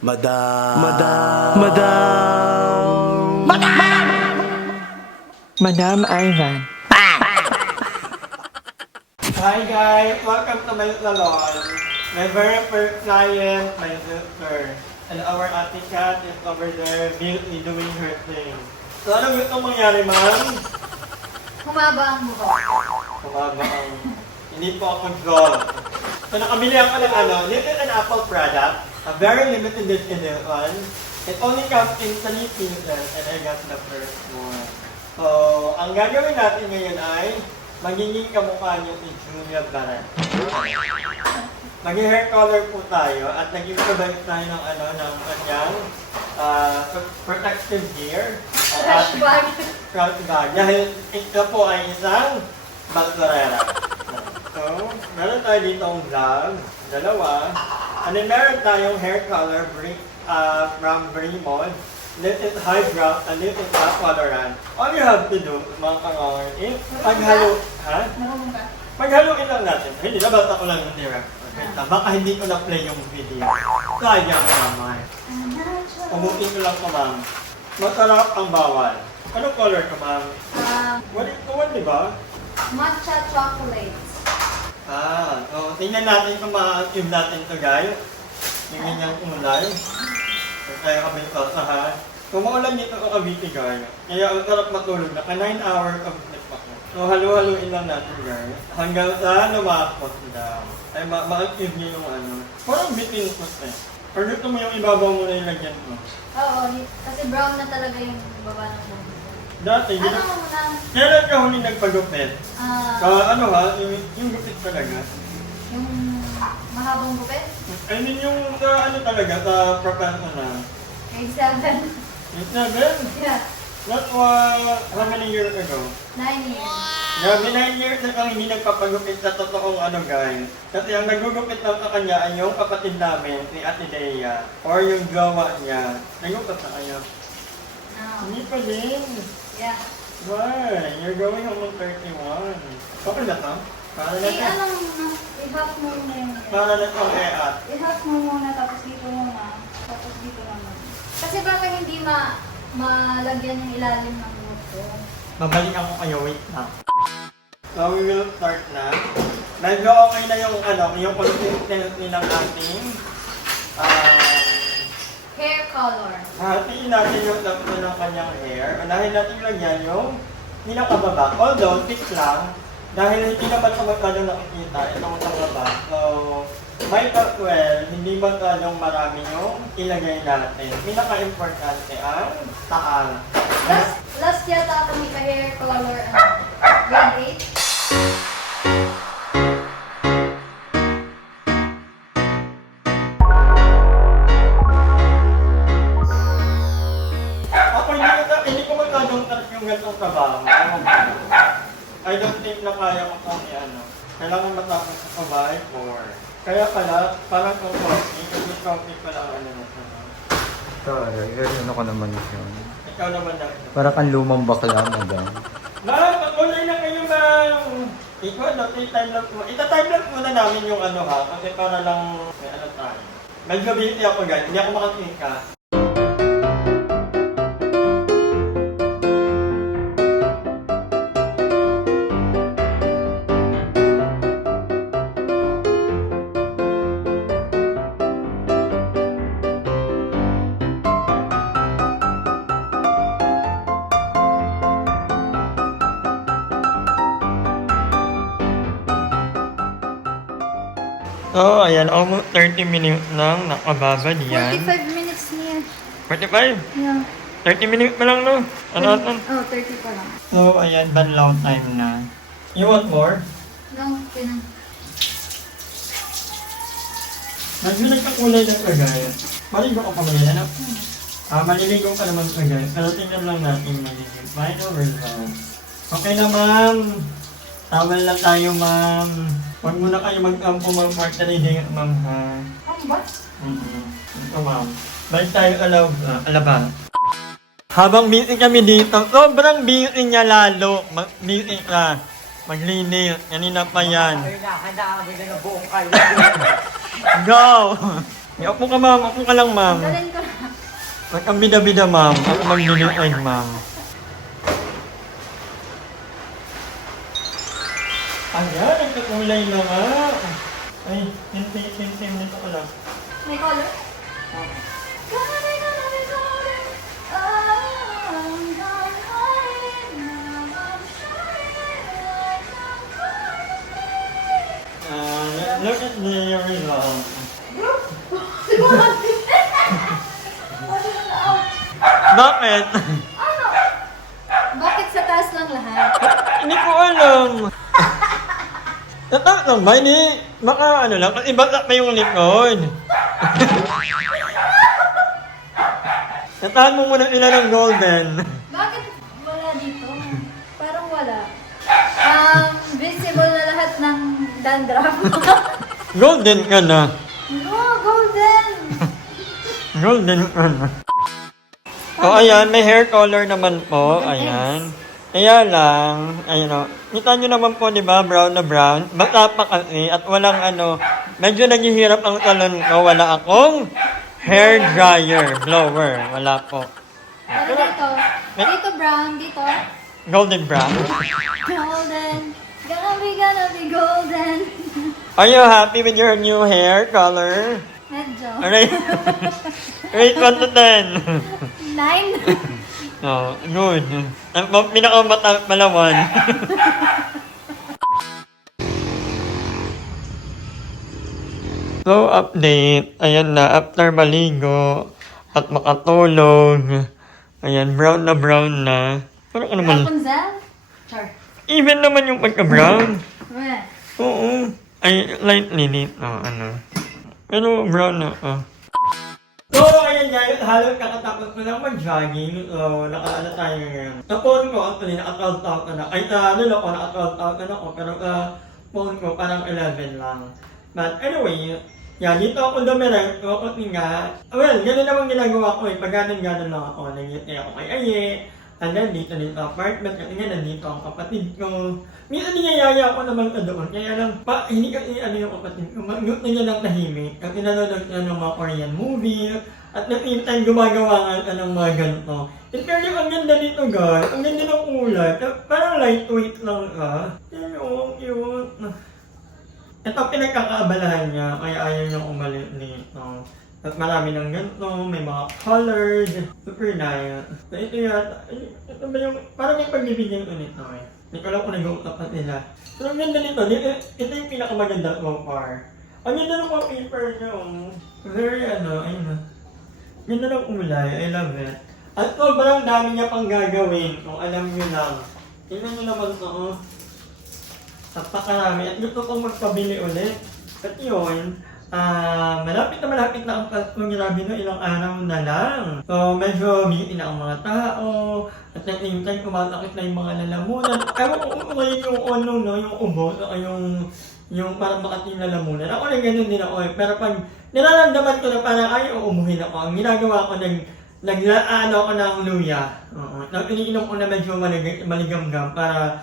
Madam. Madam Ivan. Hi guys! Welcome to my salon. My very first client, my sister. And our ate cat is over there busy doing her thing. So ano gusto mangyari, ma'am? Humaba ang buhok. Kumaba ang... Hindi po ako gold. So nakabili ako ng Little and Apple product. A very limited edition. It only comes in 3 pieces and I got the first one. So, ang gagawin natin ngayon ay magiging kamukha niyo si Julia Barret. Mag-hair color po tayo at nag-improvise tayo ng ng kanyang protective gear. Fresh bag. Fresh bag. Dahil ito po ay isang basurera. So, meron tayo dito ang vlog, dalawa. And then meron tayong hair color from Bremont. This is highbrow and this is colorant. All you have to do, mga kangawan, is paghalo. Ha? Marunong ka. Paghaluin lang natin. Hindi, nabasa ko lang yung direct. Baka hindi ko na-play yung video. Sayang naman. Umutin ko lang ko, ma'am. Masarap ang bawal. Anong color ka, ma'am? What is the one, di ba? Matcha chocolates. So tingnan natin kung ma-achieve natin ito, guys. Yung ganyang kulay. Kaya kami ito sa ha. Kung maulan dito ako kabiti, guys. Kaya ang sarap matulog. Naka 9 hours of sleep ako. So halo-haloin lang natin, guys. Hanggang sa lumakot daw. Ay ma-achieve niyo yung parang bitin ko eh. Or gusto mo yung ibabaw mo na yung lagyan mo. Oo, kasi brown na talaga yung baba ng buhok. Dati, Ano mo muna? kailan ka huli nagpagupit? Yung gupit talaga. Yung mahabang gupit? I mean yung sa talaga, sa professional. Grade 7. Yung 7? Yeah. That how many years ago? 9 years. Grabe, 9 years na kang hindi nagpapagupit sa totoong guys. Kasi ang nagugupit lang sa kanya ay yung kapatid namin, si Ate Dea. Or yung jowa niya. Nagupit na kayo. Oh. Hindi pa din. Yeah. Why? You're going home on 31. Okay na to? Para na to? Ano muna? I-half mo muna yung Para na to e-at. I-half mo muna, tapos dito muna. Tapos dito naman. Kasi baka hindi malagyan yung ilalim ng buhok ko. Babalik ako kayo, wait na. So we will start na. Medyo okay na yung consistency ng ating Hair color. hatiin natin yung tapos ng kanyang hair. Unahin natin lagyan yung pinakababa. Although, thick lang. Dahil hindi naman sa magkano nakikita itong sa baba. So, might as well, hindi masyadong marami yung ilagay natin. Pinaka-importante ang taal. Last yata kami ka hair color, grade 8. Ako hindi ko masyadong touch yung ganitong trabaho. I don't think na kaya ko kung kailangan matapos sa bahay or kaya pala, parang kung coffee, kasi coffee pala ang na ito. Tara, ano ko naman yun. Ikaw naman na. Para kang lumang bakla, madam. Ma'am, pag-online na kayo, ma'am! Ikaw, time lapse mo. Ita-time lapse muna namin yung kasi para lang may tayo. Medyo busy ako guys, hindi ako makakita. So, ayan, almost 30 minutes lang nakababad yan. 45 minutes niya. 45? Yeah. 30 minutes pa lang, no? Ano? Oh, 30 pa lang. So, ayan, banlaw time na. You want more? No, pinang. Medyo nagkakulay ng kagaya. Maligo ka pa ba yan, ano? Maliligo ka naman kagaya. Pero tingnan lang natin magiging final result. Okay na, ma'am. Tawal lang tayo, ma'am. Huwag muna kayo mag-ampo, ma'am, for 3 days, ma'am, ha? Ano ba? Ito, ma'am. Balik tayo alaban. Habang busy kami dito, sobrang busy niya lalo. Busy ka. Maglinis. Kanina pa yan. Handa kami na ng buong kayo. Go! Upo ka, ma'am. Upo ka lang, ma'am. Dalhin ko na. Huwag kang bida-bida, ma'am. Ako mag-minute, ma'am. Ayan, nagkakulay na nga. Ay, hinti-hinti nito ko lang. May color? Look at the result. Bakit? Ano? Bakit sa taas lang lahat? Hindi ko alam. Natakot lang ba? Hindi. Baka ano lang, kasi bata pa yung likod. Natahan mo muna nila ng golden. Bakit wala dito? Parang wala. Visible na lahat ng dandruff. Golden ka na. No, golden! Golden ka na. O ayan, may hair color naman po. Ayan. Kaya lang, ayun o. Kita nyo naman po, di ba, brown na brown. Bata pa kasi at walang ano, medyo naghihirap ang talon ko. Wala akong hair dryer, blower. Wala po. Pero dito, dito brown, dito Golden brown. golden. Gonna be golden. Are you happy with your new hair color? Medyo. Alright. Rate 1 to 10. 9. Oh, good. Ang pinakamata malawan. So, update. Ayan na, after maligo at makatulog. Ayan, brown na. Parang ano naman. Rapunzel? Char. Even naman yung pagka-brown. Weh. Oo. Ay, lightly lit. Oh, ano. Pero brown na. Oh. So, ayan guys, halos kakatapos ko lang mag-jogging. So, nakaano tayo ngayon. Sa phone ko, actually, naka-12 out na. Ay, naka-12 out na ako. Pero phone ko, parang 11 lang. But anyway, yan, dito ako dumiretso ko kasi nga, well, ganun naman ginagawa ko eh. Pag ganun lang ako, nangiti ako kay Aye. And then, dito sa apartment, kasi nga nandito ang kapatid ko. Minsan niyayaya ako naman sa doon, kaya lang, hindi kasi ano yung kapatid ko, mag-mute na niya lang tahimik. Kasi nanonood na ng mga Korean movie, at the same time, gumagawa ka ng mga ganito. In fairness, ang ganda dito guys, ang ganda ng kulay, parang lightweight lang ka. Yan yung cute. Ito pinagkakaabalahan niya, kaya ayaw niya umalit dito. At marami ng ganito, may mga colored, super nice. So ito yata, ito ba yung, parang may pagbibigyan ko nito eh. Hindi ko alam kung nag-uutapan nila. Pero ang ganda nito, ito yung pinakamaganda so far. Ang ganda ng paper niya, very ayun. Ganda ng kulay, I love it. At sobrang dami niya pang gagawin, kung alam niyo lang. Tingnan niyo naman ito, napakarami. At gusto kong magpabili ulit. At yun, malapit na ang Pasko, grabe no, ilang araw na lang. So, medyo busy na ang mga tao. At the same time, kumatakit na yung mga lalamunan. Ewan ko kung ngayon yung ano, no, yung ubo, o yung parang makating lalamunan. Ako na ganun din ako eh. Pero pag nararamdaman ko na parang ay, umuhin ako. Ang ginagawa ko, naglaano ako ng luya. Iniinom ko na medyo maligamgam para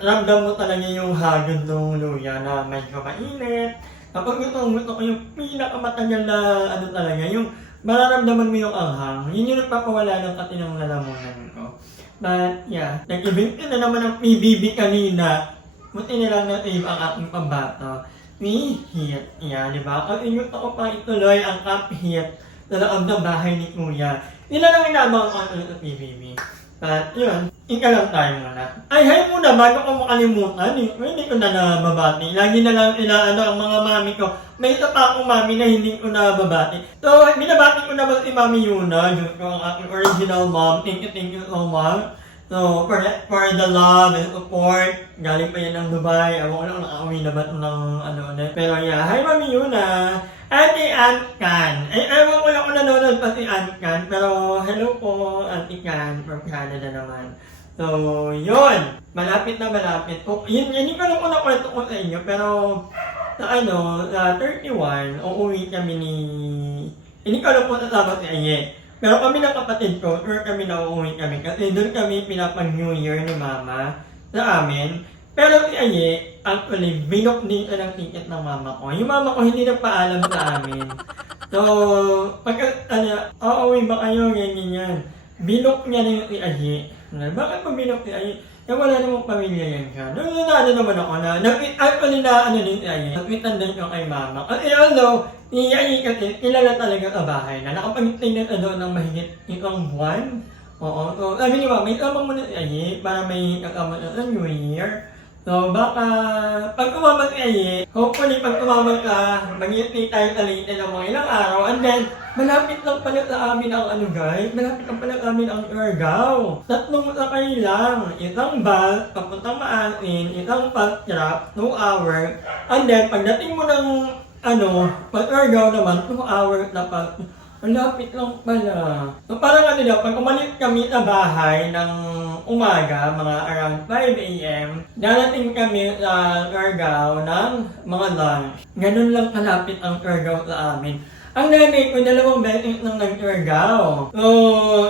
ramdam mo talaga yung hagod ng luya na medyo mainit. Kapag gusto ko yung pinakamatagal na ano talaga, yung mararamdaman mo yung anghang, yun yung nagpapawala ng kati ng lalamunan ko. But yeah, nag-event na naman ang PBB kanina. Buti nilang na-save ang ating pambato. Hit, yeah, di ba? Ang inyong ako pa ituloy ang cup hit sa loob ng bahay ni Kuya. Nila lang inabang ko sa PBB. But yun, ika lang tayo muna. Ay, hi muna, bago ko makalimutan eh. Hindi ko na nababati. Lagi na lang ang mga mami ko. May isa pa akong mami na hindi ko nababati. So, binabati ko naman si Mami Yuna, yun ko ang aking original mom. Thank you so much. So, for the love and support, galing pa yan ng Dubai. Ewan ko lang nakauwi na ba ng ano ulit. Pero yeah, hi Mami Yuna. Ate Aunt Can. Ay, ewan ko lang kung nanonood pa si Aunt Can. Pero hello po, Auntie Can from Canada naman. So, yun. Malapit na malapit. Yun, hindi ko lang kung nakwento ko sa inyo. Pero, sa 31, uuwi kami ni... Hindi ko lang kung nasama si Aye. Pero kami ng kapatid ko, or kami na uuwi kami. Kasi doon kami pinapag-New Year ni Mama sa amin. Pero si Aye, actually, binok din ng ticket ng mama ko. Yung mama ko hindi nagpaalam sa amin. So, pag uuwi ba kayo, ganyan yan. Binok niya na yung iayi. Bakit mo binok ni iayi? Wala namang pamilya yan siya. Ano naman ako na, nagpitan din ko kay mama. Although, ni iayi kasi, kilala talaga sa bahay na nakapag-tingnan ng mahigit itong buwan. Oo, so sabi ni mama, itamang mo na si iayi para may kakamot ng New Year. So, baka pag umamag hopefully pag umamag ka, mag-iipit tayo talita ng mga ilang araw, and then, malapit lang pala sa amin ang malapit lang pala sa amin ang Urgaw. 3 sakay lang, isang bus, papuntang Maasin, isang fast trap, 2 hour, and then, pagdating mo ng, pag Urgaw naman, 2 hours na pa. Malapit lang pala. So parang pag umalis kami sa bahay ng umaga, mga around 5 a.m., darating kami sa Urgaw ng mga lunch. Ganun lang kalapit ang Urgaw sa amin. Ang nanay ko, 2 beses nang nag-Urgaw. So,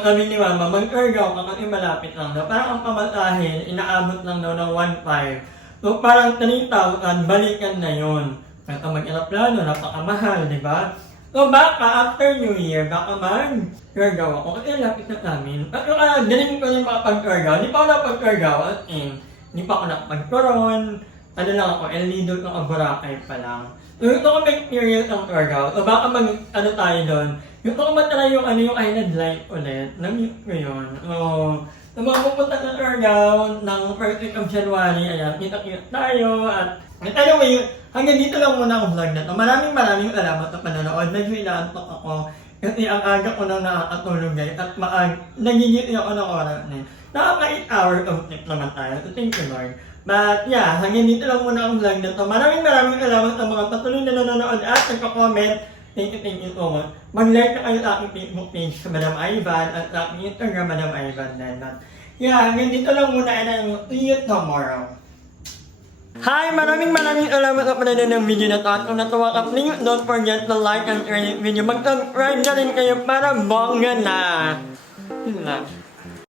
sabi ni mama, mag-Urgaw ka kasi malapit lang daw. Parang ang pamatahin, inaabot lang daw ng 1.5. So parang 3,000, balikan na yun. Kaya mag-aeroplano, napakamahal, di ba? So baka after New Year, baka mag-Urgaw ako kasi lapit na namin. At galing ko yung makapag-Urgaw. Hindi pa ako nakapag-Urgaw hindi pa ako nakapag-Coron. Lang ako, El Nido ng Boracay pa lang. So gusto ko mag-experience ang Urgaw. So baka tayo doon. Gusto ko matry yung island life ulit. Namiss ko yun. So mga pupunta sa Urgaw ng 1st week of January, ayan, kita-kita tayo at anyway, hanggang dito lang muna ang vlog na to. Maraming salamat sa panonood. Medyo inaantok ako kasi ang aga ko nang nakakatulog guys at nagigit ako ng oras na yun. Nakaka 8 hours of sleep naman tayo. So thank you Lord. But yeah, hanggang dito lang muna ang vlog na to. Maraming salamat sa mga patuloy na nanonood at nagko-comment. Thank you so much. Mag-like na kayo sa aking Facebook page sa Madam Ivan at sa aking Instagram Madam Ivan din. Yeah, hanggang dito lang muna and see you tomorrow. Hi! Maraming salamat sa panonood ng video na to. At kung natuwa ka, please don't forget to like and share this video. Mag-subscribe na rin kayo para bongga na. Yun lang.